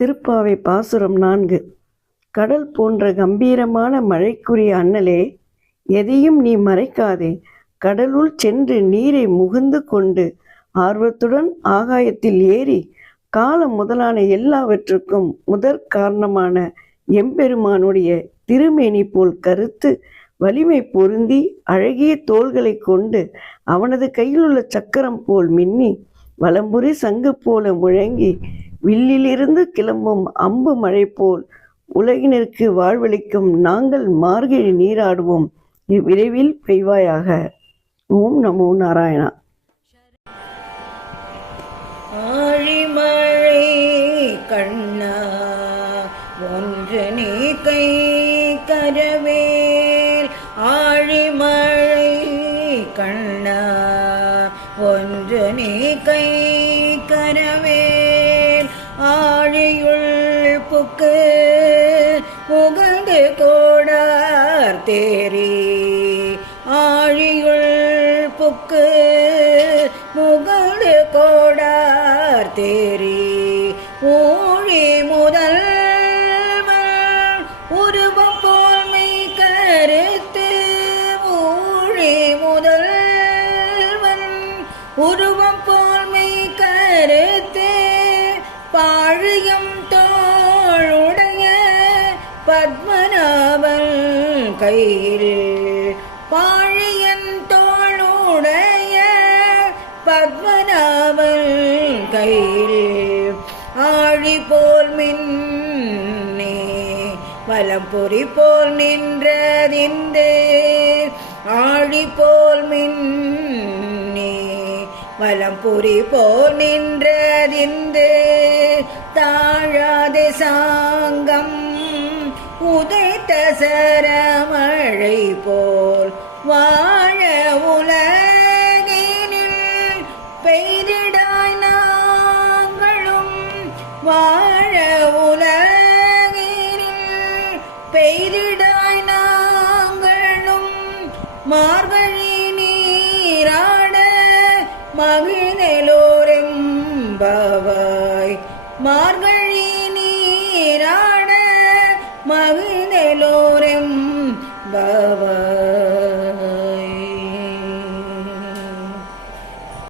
திருப்பாவை பாசுரம் 4. கடல் போன்ற கம்பீரமான மழைக்குரிய அண்ணலே, எதையும் நீ மறைக்காதே. கடலுள் சென்று நீரை முகந்து கொண்டு ஆர்வத்துடன் ஆகாயத்தில் ஏறி காலம் முதலான எல்லாவற்றுக்கும் முதற் காரணமான எம்பெருமானுடைய திருமேனி போல் கருத்து வலிமை பொருந்தி அழகிய தோள்களை கொண்டு அவனது கையிலுள்ள சக்கரம் போல் மின்னி வலம்புரி சங்கு போல முழங்கி வில்லிலிருந்து கிளம்பும் அம்பு மழை போல் உலகினருக்கு வாழ்வளிக்கும் நாங்கள் மார்கழி நீராடுவோம். விரைவில் பெய்வாயாக. ஓம் நமோ நாராயணா. ஆழிமழை கண்ணா ஒன்று நீ கை கரவேல். ஆழிமழை கண்ணா ஒன்று நீ கை கரவேல். ஆழியுள் புக்கு புகழ்ந்து கோடார் தேரி. ஆழியுள் புக்கு புகழ்ந்து கோடார் தேரி. ஊழி முதல்வன் உருவம் போல் மெய் கருத்து. ஊழி முதல்வன் உருவம் போல் மெய் கருத்து. பாழியம் தோளுடைய பத்மநாபன் கையில். பாழியன் தோளுடைய பத்மநாபன் கையில். ஆழி போல் மின்னே வலம்புரி போல் நின்றதிந்தே. ஆழி போல் மின்னே வலம்புரி போல் நின்றதிந்தே. தாழாதே சாங்கம் உதைத்த சரமழை போல் வாழ உலகினில் பெய்திடாய் நாங்களும். வாழ உலகினில் பெய்திடாய் நாங்களும். மார்கழி நீராட மகிழ்ந்தெல்லோரெம்பாவாய். மார்கழி நீராட மகிழ்ந்தெல்லோரெம்பாவாய்.